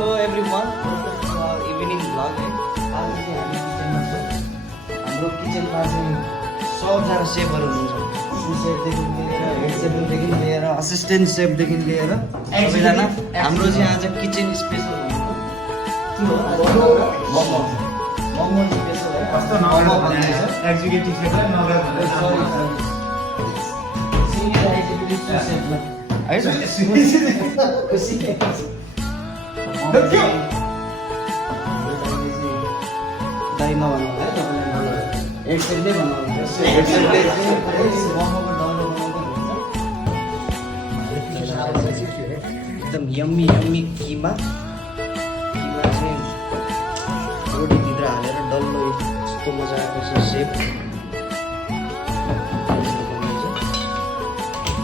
Hello everyone, evening vlog है। आज चाहिँ हामी किचनमा छौँ। हाम्रो किचनमा चाहिँ 100जना सेफहरू हुनुहुन्छ। सेफदेखि लिएर हेड सेफदेखि लिएर असिस्टेन्ट सेफदेखि लिएर सबैजना। हाम्रो चाहिँ आज किचन स्पेसल भनेको मोमो स्पेसल है। कस्तो मोमो भन्दैछ एक्जिक्युटिभ सेफ र नगर भनेर सिनियर एक्जिक्युटिभ सेफमा है खुसी दाइ नभन्नु है तपाईँले एक सेटले बनाउनु एकदम यम्मी यम्मी किमा चाहिँ रोटीभित्र हालेर डल्लो यस्तो मजा आएको छ सेप।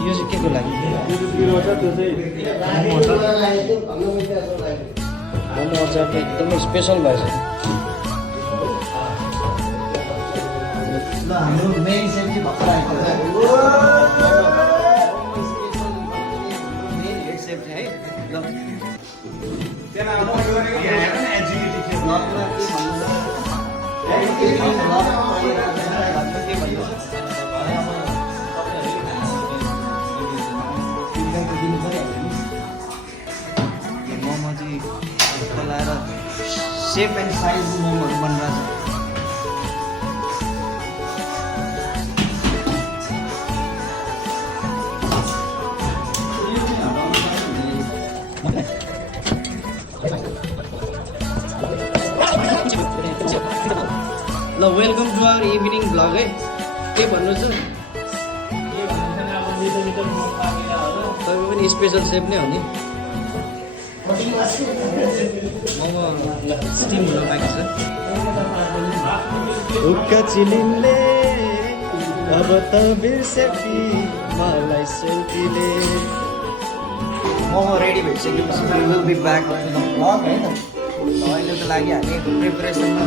यो चाहिँ के को लागि? मोमो अचार त एकदमै स्पेसल भएछ। ल हाम्रो मेन सेफ चाहिँ भर्खर आएको छ। मेन हेड सेफ चाहिँ है। ल मोमो चाहिँ लाएर सेप एन्ड साइजको मोमोहरू बनिरहेको छ। ल welcome to our evening vlog है। के भन्नु छ? तपाईँ पनि स्पेसल सेफ नै हो नि। मोमो स्टिम हुन बाँकी छ। उक्का चिलिनले अब त बिर्सेकी मलाई सेउटीले। मोमो रेडी भइसकेपछि we will be back to the vlog है त। अहिलेको लागि हामी प्रिपरेसनमा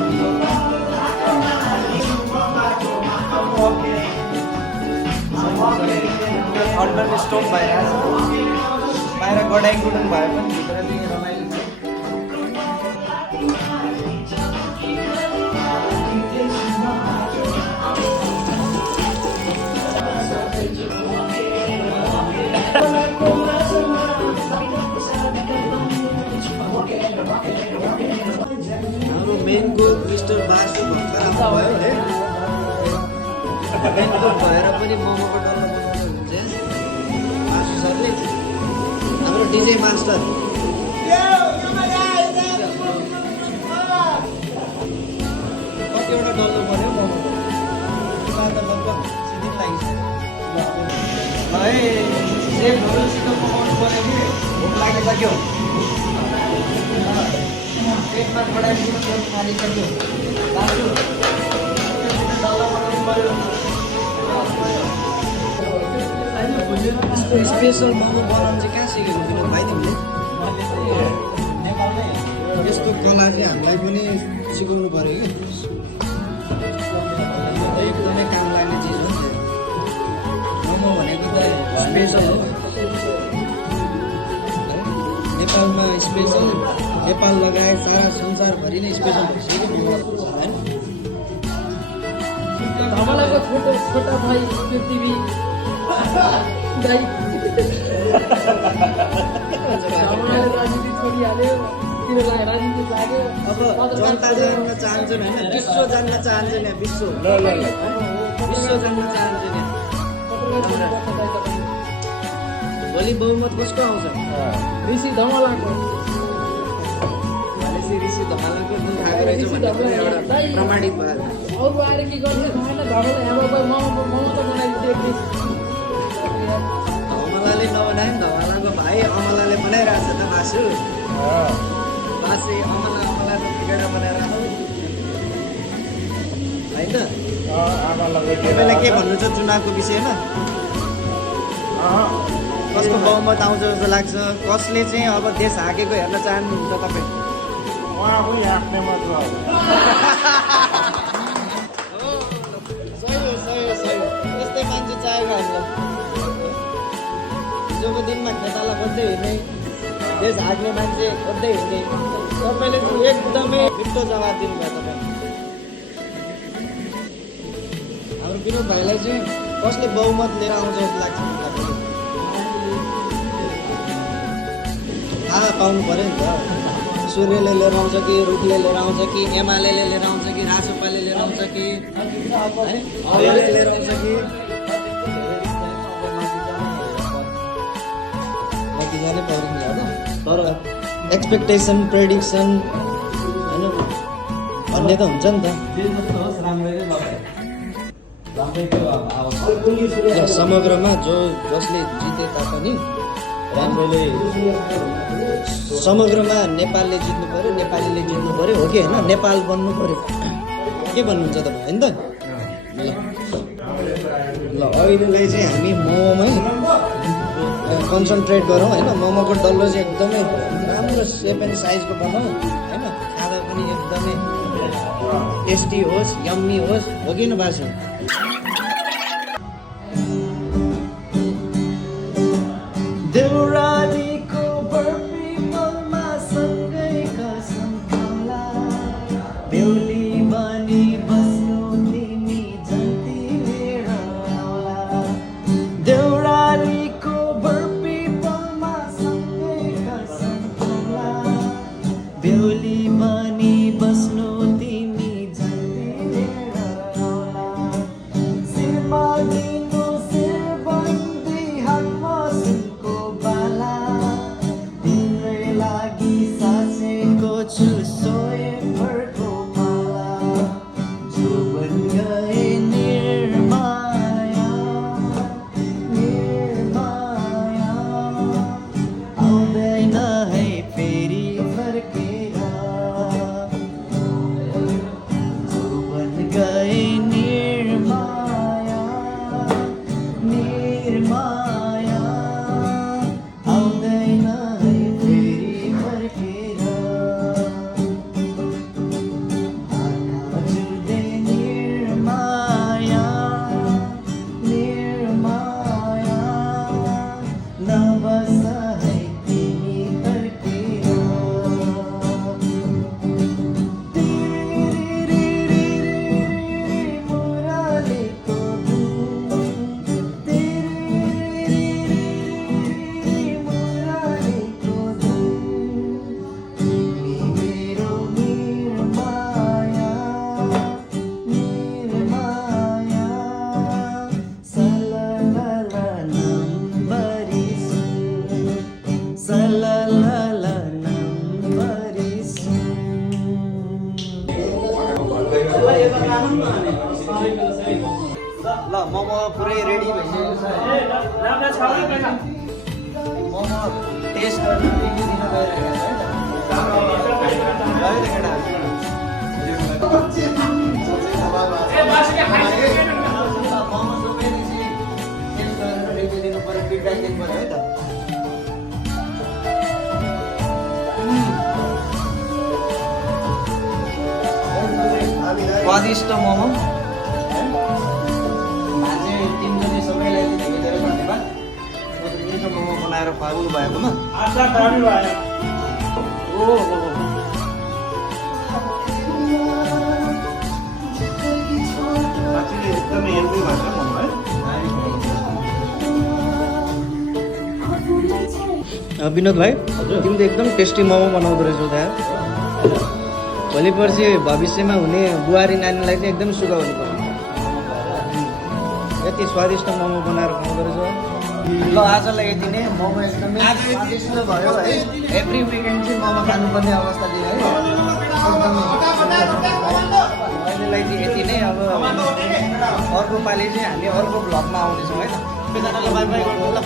अन्डर स्टोभ भइरहेको छ। बाहिर गडाइ गुडुङ भए पनि भित्र चाहिँ रमाइलो छ। हाम्रो मेन कुक मिस्टर बासु भर्खर आउनुभयो है। मेन कुक भएर पनि मोमोको डल्लो बनाउनु हुन्छ बासु सरले। हाम्रो डिजे मास्टर कतिवटा डल्लो पऱ्यो मोमोको? त लगभग सिधै लागिसक्यो है। सेफहरूसित पकाउनु पऱ्यो कि भोक लागिसक्यो। पेटमा बढाइदिनु पेट खालिसक्यो। दाजु डल्लो बनाउनु पऱ्यो। स्पेसल मोमो बनाउनु चाहिँ कहाँ सिकेको विनोद भाइ तिमीले? यस्तो कला चाहिँ हामीलाई पनि सिकाउनु पऱ्यो कि। एकदमै काम लाग्ने चिज हो नि त। मोमो भनेको त स्पेसल हो। नेपालमा स्पेसल, नेपाल लगायत सारा संसारभरि नै स्पेसल भइसक्यो होइन। धमलाको छोटा भाइ पृथ्वी दाइ राजनीति छोडिहाल्यो। तिमीलाई राजनीति लाग्यो। अब जनता जान्न चाहन्छन् होइन, विश्व जान्न चाहन्छन् यहाँ। विश्व विश्व जान्न चाहन्छन् यहाँ। भोलि बहुमत कसको आउँछ? ऋषि धमलाको। भनेपछि ऋषि धमलाको जुन खाएको रहेछ भन्ने कुरा एउटा प्रमाणित भयो। अरू आएर के गर्छ थाहा न। धमला यहाँ मोमो त बनाइदियो प्लिज। अमलाले नबनाए पनि धमलाको भाइ अमलाले बनाइरहेको छ त बासु। बासे अमला भिडियो बनाएर होइन। तपाईँलाई के भन्नु छ चुनावको विषयमा? कसको बहुमत आउँछ जस्तो लाग्छ? कसले चाहिँ अब देश हाँकेको हेर्न चाहनुहुन्छ तपाईँ? यस्तै मान्छे चाहिएको हामीलाई। हिजोको दिनमा खेताला बस्दै हिँड्ने देश हाँक्ने मान्छे खोज्दै हिँड्ने तपाईँले चाहिँ एकदमै मिठो जवाब दिनुभयो तपाईँ। हाम्रो विनोद भाइलाई चाहिँ कसले बहुमत लिएर आउँछ जस्तो लाग्छ तपाईँले? थाहा पाउनु पऱ्यो नि त। सूर्यले लिएर आउँछ कि रुखले लिएर आउँछ कि एमाले लिएर आउँछ कि रासोपाले लिएर आउँछ कि है लिएर आउँछ कि नतिजानै पऱ्यो नि होइन। तर एक्सपेक्टेसन प्रेडिक्सन होइन भन्ने त हुन्छ नि त। समग्रमा जसले जिते तापनि राम्रैले समग्रमा नेपालले जित्नु पऱ्यो, नेपालीले जित्नु पऱ्यो हो कि होइन? नेपाल बन्नु पऱ्यो के भन्नुहुन्छ तपाईँ होइन त? ल अहिलेलाई चाहिँ हामी मोमोमै कन्सन्ट्रेट गरौँ होइन। मोमोको डल्लो चाहिँ एकदमै राम्रो सेप एन्ड साइजको बनाऊ होइन। खाँदा पनि एकदमै टेस्टी होस्, यम्मी होस् हो कि न बासु? देउरालीको बर्फीमा सँगै कसम खाउला, बेहुली बनी बस्नु तिमी जति लिएर आउला। देउरालीको बर्फीमा सँगै कसम खाउला, बेहुली बनी बस्नु तिमी जति लिएर आउला। शिरमा दिनु शिरबन्दी हातमा सुनको बाला, तिम्रै लागि सासेको छु स्वयंवरको माला। जोबन गए निर्माया निर्माया, आउँदैन है फेरि फर्केर। जोबन गए निर्माया निर्माया, आउँदैन है फेरि फर्केर। आँखा जुधे निर्माया निर्माया, नबस है तिमी फर्केर। मुरालीको धुन, मुरालीको धुन, तिमी मेरो निर्माया निर्माया, सललला नम्बरी सुन, सललला नम्बरी सुन। ल मोमो पुरै रेडी भइसकेको छ। मोमो टेस्ट गर्न रिभ्यू दिन गइरहेको छ है त। है त केटाहरू? मोमो सुपेपछि टेस्ट गरेर रिभ्यू दिनु पऱ्यो, फिडब्याक दिनु पऱ्यो है त। स्वादिष्ट मोमो मान्छे तिनजने सबैलाई धेरै धेरै धन्यवाद। मिठो मोमो बनाएर खुवाउनु भएकोमा। एकदमै हेल्दी भएको छ मोमो है। विनोद भाइ तिमी त एकदम टेस्टी मोमो बनाउँदो रहेछौ त यार। भोलि पर्सि भविष्यमा हुने बुहारी नानीलाई चाहिँ एकदम सुगाउनु पर्यो। यति स्वादिष्ट मोमो बनाएर खुवाउँदो रहेछ। ल आजलाई यति नै। मोमो एकदमै स्वादिष्ट भयो है। एभ्री विकेन्ड चाहिँ मोमो खानुपर्ने अवस्था थियो है। अहिलेलाई चाहिँ यति नै। अब अर्को पालि चाहिँ हामी अर्को भ्लगमा आउनेछौँ है त। बाई बाई गर्नु ल।